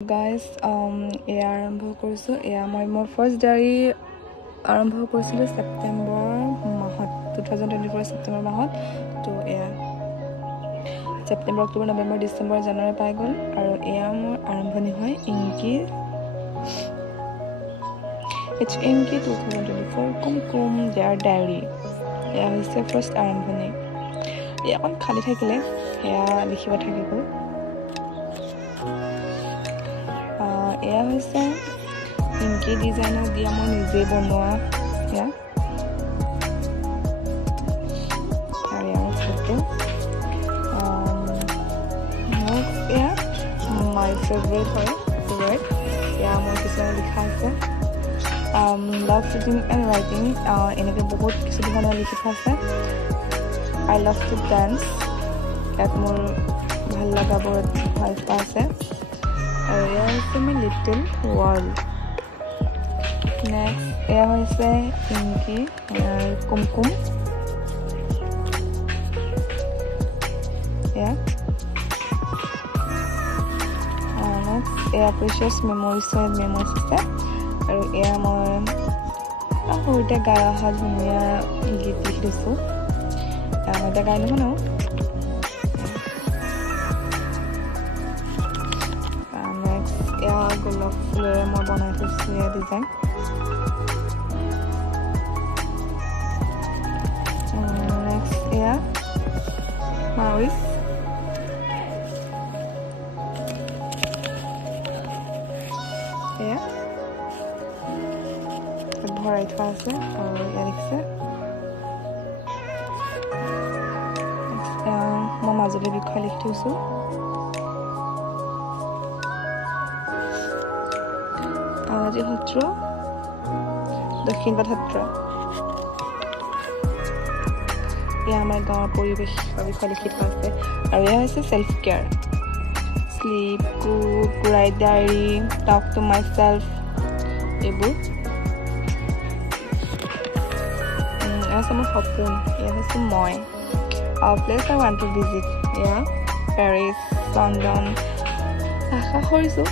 Guys, এয়া আৰম্ভ কৰিছো এয়া মই মোৰ ফাৰ্স্ট ডায়েৰী আৰম্ভ কৰিছিলো সেপ্টেম্বৰ মাহত 2024 সেপ্টেম্বৰ মাহত তো এয়া সেপ্টেম্বৰ অক্টোবৰ নৱেম্বৰ ডিসেম্বৰ জানুৱাৰী পাই গ'ল আৰু এয়া মোৰ আৰম্ভণি হয় Inky It's Inky 2024 Kumkum their diary এয়া হৈছে ফাৰ্স্ট আৰম্ভণি এয়া অকণ খালি থাকিলে এয়া লিখিব থাকি গ'ল এয়া হৈছে ইংকি ডিজাইনৰ দিয়া মই নিজে বনোৱা এয়া আৰু ইয়াৰ ফটো এয়া মাই ফেভৰেট হয় এয়া মোৰ কিছুমান লিখা আছে love reading and writing এনেকৈ বহুত কিছু ধৰণৰ লিখি থোৱা আছে I love to dance ইয়াত মোৰ ভাল লগা বোৰ ভাল পোৱা আছে আৰু এয়া হৈছে my little world next এয়া হৈছে ইংকি কুমকুম এয়া next এয়া precious memories আছে আৰু এয়া মই সৰুতে গাই অহা ধুনীয়া গীত লিখি দিছোঁ মই এতিয়া গাই নুশুনো নেক্সট এয়া গোলাপ ফুলেৰে মই বনাই থৈছোঁ এয়া ডিজাইন নেক্সট এয়া মাউইচ এয়া ভৰাই থোৱা আছে আৰু এয়া লিখিছে মই মাজুলীৰ বিষয়ে লিখি থৈছোঁ আনাজী সত্ৰ দক্ষিণপাট সত্ৰ এয়া আমাৰ গাঁৱৰ পৰিৱেশৰ বিষয়ে লিখি থোৱা আছে আৰু এয়া হৈছে self care sleep cook write diary talk to myself এইবোৰ মোৰ সপোন এয়া হৈছে মই place I want to visit এয়া পেৰিছ লণ্ডন আশা কৰিছোঁ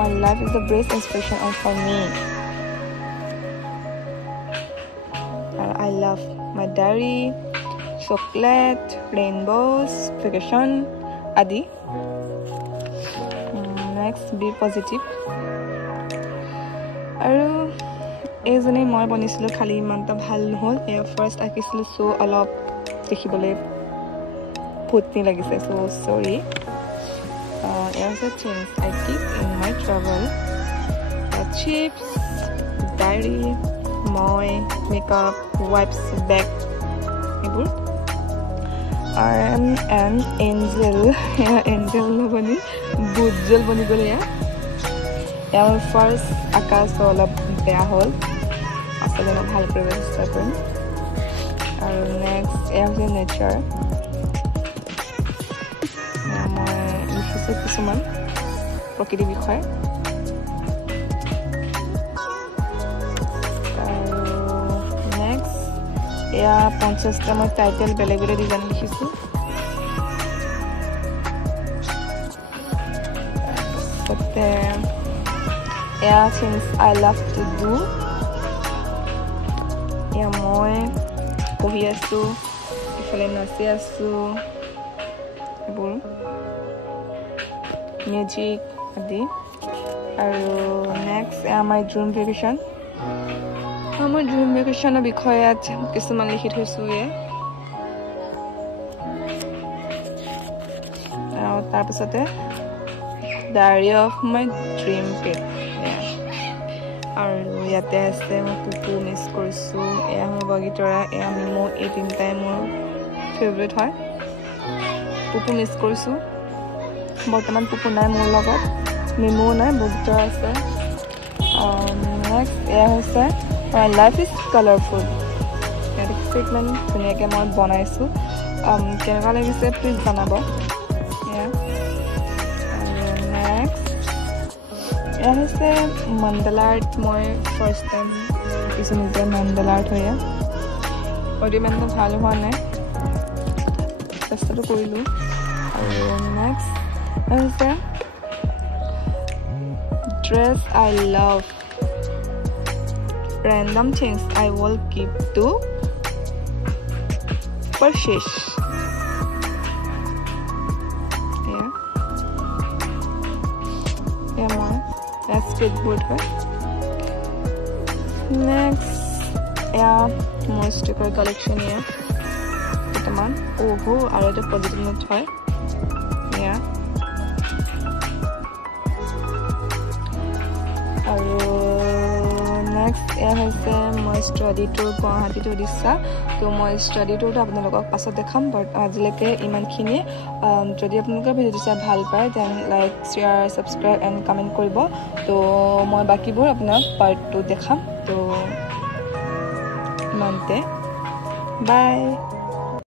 my life is the best inspiration for me I love my diary chocolate rainbows vacation adi next be positive আৰু এইজনে মই বনিছিলো খালি ইমানটা ভাল নহল এ ফাৰ্স্ট আঁকিছিলো সো অলপ দেখিবলৈ ফুটনি লাগিছে সো সৰি এয়াৰ আছে things I keep in my travel chips diary মই মেকআপ ৱাইপছ বেগ এইবোৰ I am an angel angel নবনি বুজল বনি গ'ল এয়া ফাৰ্ষ্ট আকাশ অলপ বেয়া হ'ল আসলে মই ভাল কৰিব চেষ্টা কৰিম আৰু নেক্সট এয়া হৈছে নেচাৰ মই লিখিছোঁ কিছুমান প্ৰকৃতিৰ বিষয়ে আৰু নেক্সট এয়া 50টা মই টাইটেল বেলেগ বেলেগ ডিজাইন লিখিছোঁ তাৰপিছতে এয়া things I love to do এয়া মই পঢ়ি আছোঁ ইফালে নাচি আছোঁ এইবোৰ মিউজিক আদি আৰু নেক্সট এয়া মাই ড্ৰিম ভেকেশ্যন মই ড্ৰিম ভেকেশ্যনৰ বিষয়ে ইয়াত কিছুমান লিখি থৈছোঁ আৰু তাৰপিছতে ডায়েৰী অফ মাই ড্ৰিম পেট আৰু ইয়াতে আছে মই পুপু মিছ কৰিছোঁ এয়া মোৰ বগীতৰা এয়া মিমো এই তিনিটাই মোৰ ফেভৰেট হয় পুপু মিছ কৰিছোঁ বৰ্তমান পুপু নাই মোৰ লগত মিমো নাই বগীতৰা আছে নেক্সট এয়া হৈছে মাই লাইফ ইজ কালাৰফুল ইয়াত ইমান ধুনীয়াকৈ মই বনাইছোঁ কেনেকুৱা লাগিছে প্লিজ জনাব এয়া এয়া হৈছে মণ্ডলা আৰ্ট মই ফাৰ্ষ্ট টাইম শিকিছোঁ নিজে মণ্ডলা আৰ্ট হৈ হয়তো ইমানটা ভাল হোৱা নাই চেষ্টাটো কৰিলোঁ আৰু নেক্সট হৈছে dress I love random things I will keep to purchase that's skateboard right next more sticker collection here oh are the positive note হয় আৰু next হৈছে মই ষ্টাডি টুৰ গুৱাহাটীত দিছা তো মই ষ্টাডি টুৰটো আপোনালোকক পাছত দেখাম বাট আজিলৈকে ইমানখিনি যদি আপোনালোকে ভিডিঅ'টো চাই ভাল পায় then like share subscribe and comment কৰিব তো মই বাকীবোৰ আপোনাক পাৰ্ট 2 দেখাম তো ইমানতে বাই